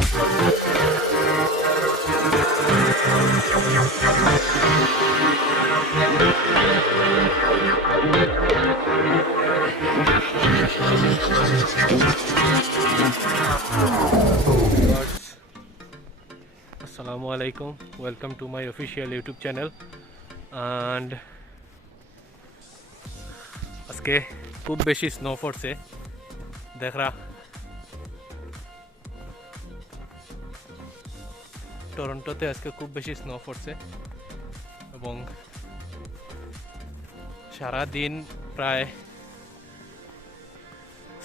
Assalamu alaikum, welcome to my official YouTube channel. And আজকে খুব বেশি স্নো পড়ছে দেখরা টরন্টোতে আজকে খুব বেশি স্নো পড়ছে এবং সারা দিন প্রায়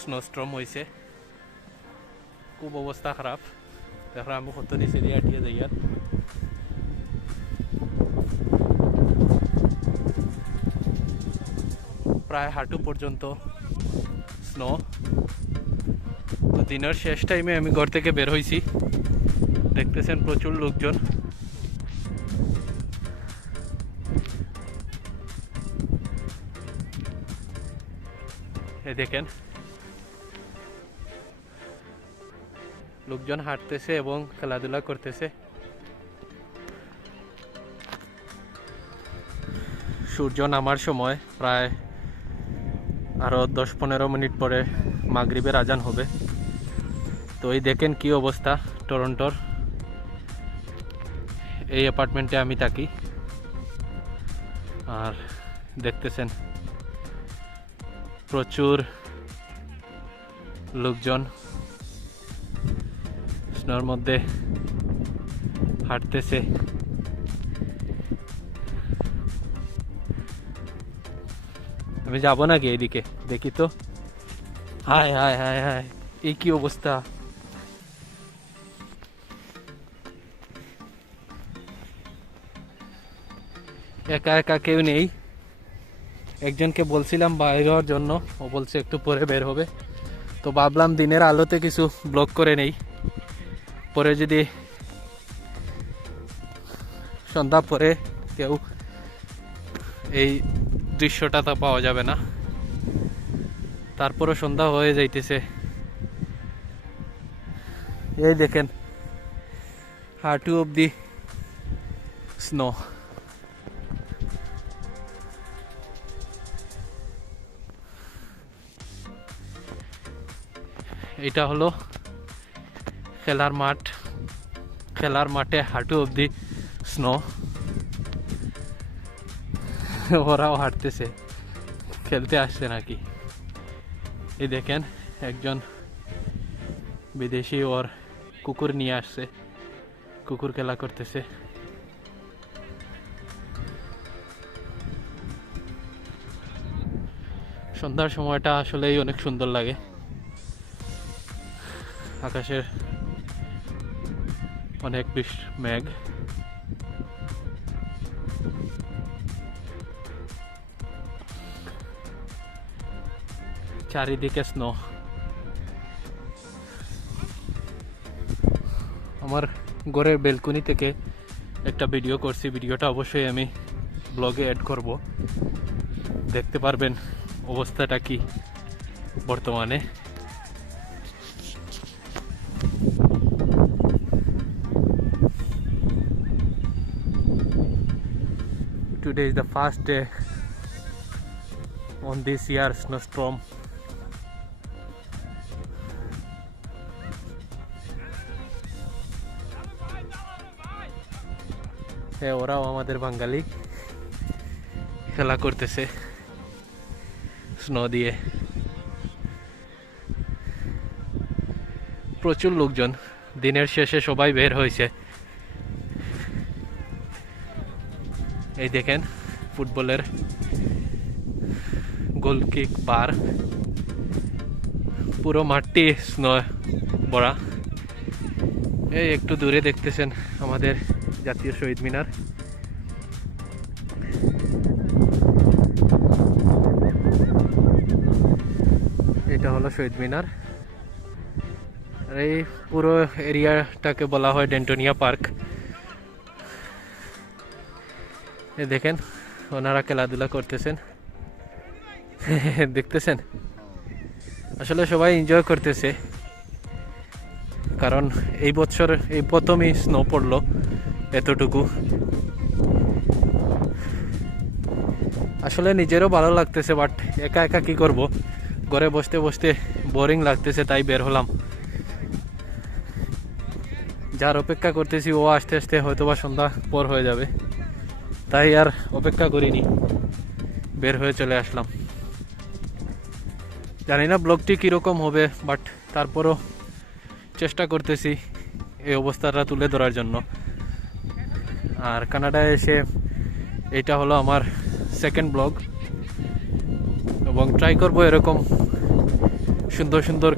স্নোস্টর্ম হয়েছে খুব অবস্থা খারাপ দেখরা আমি কত নিচে দিয়ে আটিয়ে যাই আর প্রায় হাঁটু পর্যন্ত স্নো। তো দিনের শেষ টাইমে আমি ঘর থেকে বের হয়েছি, দেখতেছেন প্রচুর লোকজন। এই দেখেন লোকজন হাঁটতেছে এবং খেলাধুলা করতেছে। সূর্য নামার সময় প্রায় আরো 10-15 মিনিট পরে মাগরিবের আজান হবে। তো এই দেখেন কি অবস্থা টরন্টোর। এই অ্যাপার্টমেন্টে আমি থাকি আর দেখতেছেন প্রচুর লোকজন স্নোর মধ্যে হাঁটতেছে। আমি যাবো নাকি এইদিকে দেখি তো। হায় হায় হায় হায়, এই কি অবস্থা। একা একা কেউ নেই, একজনকে বলছিলাম বাইরে হওয়ার জন্য, ও বলছে একটু পরে বের হবে। তো ভাবলাম দিনের আলোতে কিছু ব্লগ করে নেই, পরে যদি সন্ধ্যা পরে কেউ এই দৃশ্যটা তা পাওয়া যাবে না। তারপরে সন্ধ্যা হয়ে যাইতেছে। এই দেখেন হাঁটু অবধি স্নো। এটা হলো খেলার মাঠ, খেলার মাঠে হাঁটু অবধি স্নো। ওরাও হাঁটতেছে, খেলতে আসছে নাকি। এই দেখেন একজন বিদেশি ওর কুকুর নিয়ে আসছে, কুকুর খেলা করতেছে। সন্ধ্যার সময়টা আসলেই অনেক সুন্দর লাগে। আকাশের অনেক বেশ মেঘ। চারিদিকে স্নো। আমার ঘরের বেলকনি থেকে একটা ভিডিও করছি, ভিডিওটা অবশ্যই আমি ব্লগে অ্যাড করব, দেখতে পারবেন অবস্থাটা কি বর্তমানে। Today is the first day on this year's snowstorm. ওরাও আমাদের বাঙালি খেলা করতেছে স্নো দিয়ে। প্রচুর লোকজন, দিনের শেষে সবাই বের হয়েছে। এই দেখেন ফুটবলের গোল কিক বার, পুরো মাঠটি স্নো ভরা। এই একটু দূরে দেখতেছেন আমাদের জাতীয় শহীদ মিনার। এটা হলো শহীদ মিনার। আর এই পুরো এরিয়াটাকে বলা হয় ডেন্টোনিয়া পার্ক। এই দেখেন ওনারা খেলাধুলা করতেছেন, দেখতেছেন আসলে সবাই এনজয় করতেছে। কারণ এই বছর এই প্রথমই স্নো পড়লো এতটুকু। আসলে নিজেরও ভালো লাগতেছে, বাট একা একা কি করব, ঘরে বসতে বসতে বোরিং লাগতেছে, তাই বের হলাম। যার অপেক্ষা করতেছি ও আস্তে আস্তে হয়তোবা সন্ধ্যা পর হয়ে যাবে, তাই আর অপেক্ষা করিনি, বের হয়ে চলে আসলাম। জানি না ব্লগটি কীরকম হবে, বাট তারপরও চেষ্টা করতেছি এই অবস্থাটা তুলে ধরার জন্য। আর কানাডায় এসে এটা হলো আমার সেকেন্ড ব্লগ, এবং ট্রাই করব এরকম সুন্দর সুন্দর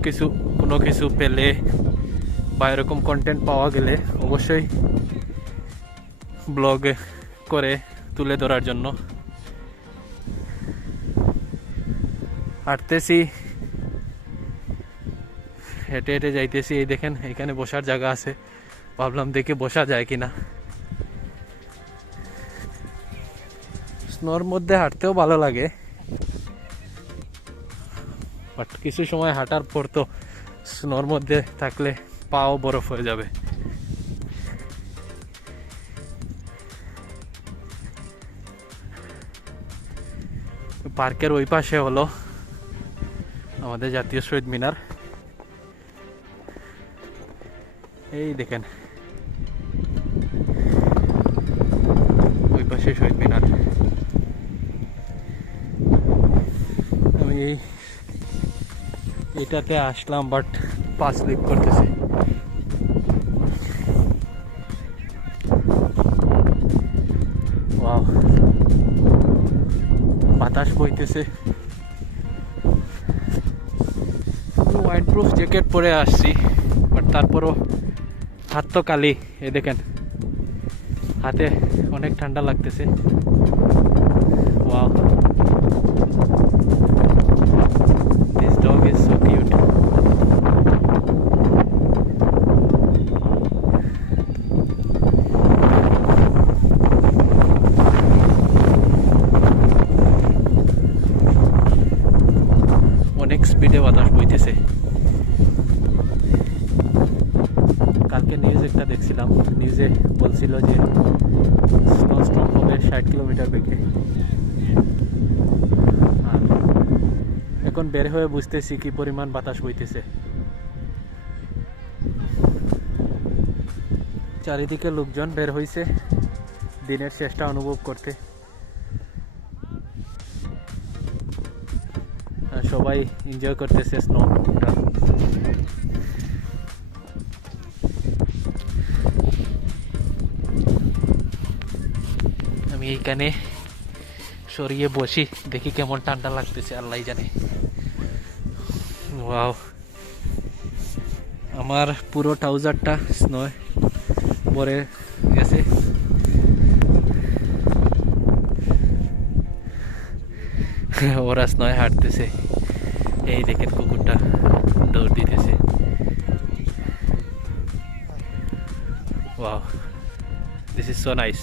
কোনো কিছু পেলে বা এরকম কন্টেন্ট পাওয়া গেলে অবশ্যই ব্লগ করে তুলে ধরার জন্য। হাঁটতেছি, হেঁটে হেঁটে যাইতেছি। এই দেখেন এখানে বসার জায়গা আছে, ভাবলাম দেখে বসা যায় কিনা। স্নোর মধ্যে হাঁটতেও ভালো লাগে, বাট কিছু সময় হাঁটার পর তো স্নোর মধ্যে থাকলে পাও বরফ হয়ে যাবে। পার্কের ওই পাশে হলো আমাদের জাতীয় শহীদ মিনার। এই দেখেন ওই পাশে শহীদ মিনার। আমি এটাতে আসলাম, বাট পা স্লিপ করতেছে। ওয়াও, বাতাস বইতেছে। ওয়াটারপ্রুফ জ্যাকেট পরে আসছি, বাট তারপরও হাত তো কালি। এই দেখেন হাতে অনেক ঠান্ডা লাগতেছে। Wow, this dog is so cute. অনেক স্পিডে বাতাস বইতেছে। কালকে নিউজ একটা দেখছিলাম, নিউজে বলছিল যে স্নোস্টর্ম হবে 60 কিলোমিটার বেগে। আর এখন বের হয়ে বুঝতেছি কি পরিমাণ বাতাস বইতেছে। চারিদিকে লোকজন বের হয়েছে দিনের শেষটা অনুভব করতে। সবাই এনজয় করতেছে স্নোটা। আমি এইখানে সরিয়ে বসি, দেখি কেমন ঠান্ডা লাগতেছে, আল্লাহ জানে। ওয়াও, আমার পুরো ট্রাউজারটা স্নোয় ভরে গেছে। ওরা স্নোয় হাঁটতেছে। এই দেখেন কুকুরটা দৌড় দিতেছে। Wow, this is so nice.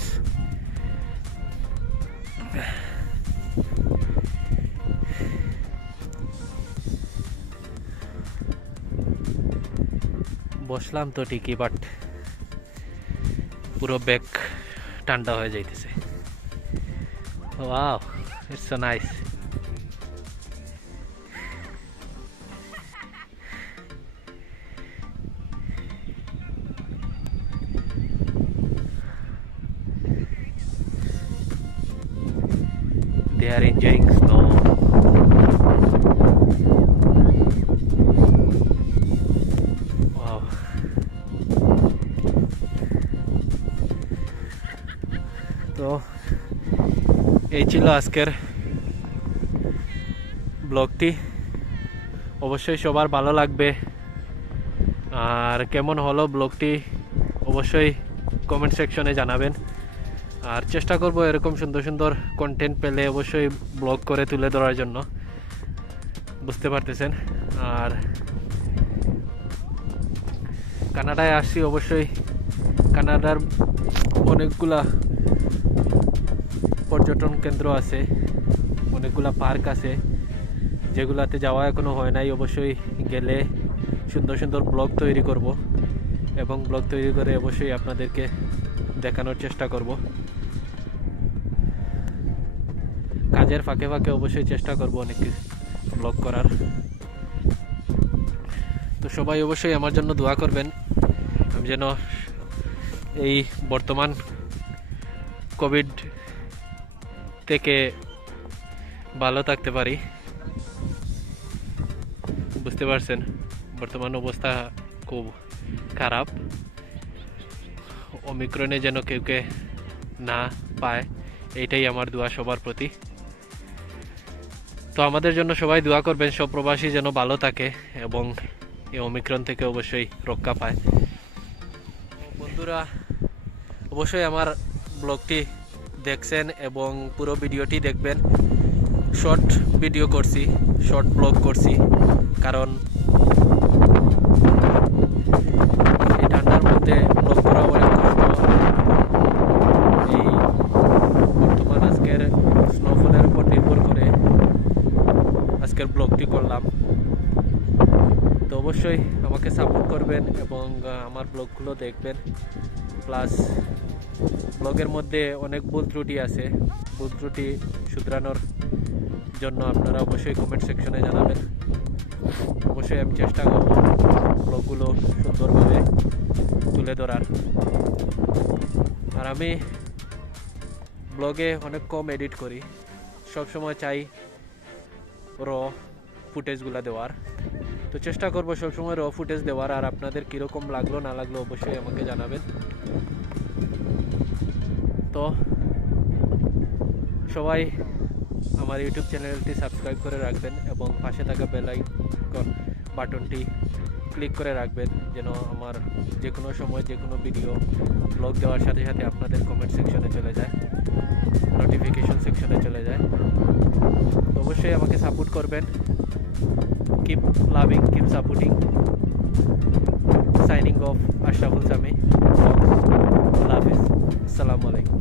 বসলাম তো ঠিকই, বাট পুরো ব্যাগ ঠান্ডা হয়ে যাইতেছে। Wow, it's so nice. They are enjoying snow. Wow. তো এই ছিল আজকের ব্লগটি। অবশ্যই সবার ভালো লাগবে। আর কেমন হলো ব্লগটি অবশ্যই কমেন্ট সেকশনে জানাবেন। আর চেষ্টা করব এরকম সুন্দর সুন্দর কন্টেন্ট পেলে অবশ্যই ব্লগ করে তুলে ধরার জন্য, বুঝতে পারতেছেন। আর কানাডায় আসছি, অবশ্যই কানাডার অনেকগুলা পর্যটন কেন্দ্র আছে, অনেকগুলা পার্ক আছে, যেগুলাতে যাওয়া এখনো হয় নাই। অবশ্যই গেলে সুন্দর সুন্দর ব্লগ তৈরি করব। এবং ব্লগ তৈরি করে অবশ্যই আপনাদেরকে দেখানোর চেষ্টা করব। কাজের ফাঁকে ফাঁকে অবশ্যই চেষ্টা করব অনেক ব্লগ করার। তো সবাই অবশ্যই আমার জন্য দোয়া করবেন, আমি যেন এই বর্তমান কোভিড থেকে ভালো থাকতে পারি। বুঝতে পারছেন বর্তমান অবস্থা খুব খারাপ। ওমিক্রনে যেন কেউকে না পায়, এইটাই আমার দোয়া সবার প্রতি। তো আমাদের জন্য সবাই দোয়া করবেন, সব প্রবাসী যেন ভালো থাকে এবং এই ওমিক্রন থেকে অবশ্যই রক্ষা পায়। বন্ধুরা অবশ্যই আমার ব্লগটি দেখছেন এবং পুরো ভিডিওটি দেখবেন। শর্ট ভিডিও করছি, শর্ট ব্লগ করছি, কারণ এই ঠান্ডার মধ্যে ব্লগ করা অনেক কষ্ট। এই বর্তমান আজকের স্নোফলের উপর নির্ভর করে আজকের ব্লগটি করলাম। তো অবশ্যই আমাকে সাপোর্ট করবেন এবং আমার ব্লগগুলো দেখবেন। প্লাস ব্লগের মধ্যে অনেক ভুল ত্রুটি আছে, ভুল ত্রুটি শুধরানোর জন্য আপনারা অবশ্যই কমেন্ট সেকশনে জানাবেন। অবশ্যই আমি চেষ্টা করব ব্লগগুলো সুন্দরভাবে তুলে ধরার। আর আমি ব্লগে অনেক কম এডিট করি, সব সময় চাই র ফুটেজগুলো দেওয়ার। তো চেষ্টা করব সবসময় র ফুটেজ দেওয়ার। আর আপনাদের কীরকম লাগলো না লাগলো অবশ্যই আমাকে জানাবেন। তো সবাই আমার ইউটিউব চ্যানেলটি সাবস্ক্রাইব করে রাখবেন এবং পাশে থাকা বেল আইকন বাটনটি ক্লিক করে রাখবেন, যেন আমার যে কোনো সময় যে কোনো ভিডিও ব্লগ দেওয়ার সাথে সাথে আপনাদের কমেন্ট সেকশনে চলে যায়, নোটিফিকেশন সেকশনে চলে যায়। তো অবশ্যই আমাকে সাপোর্ট করবেন। Keep loving, keep supporting. Signing off, Ashraful Sami. আল্লাহ হাফিজ, আসসালামু আলাইকুম।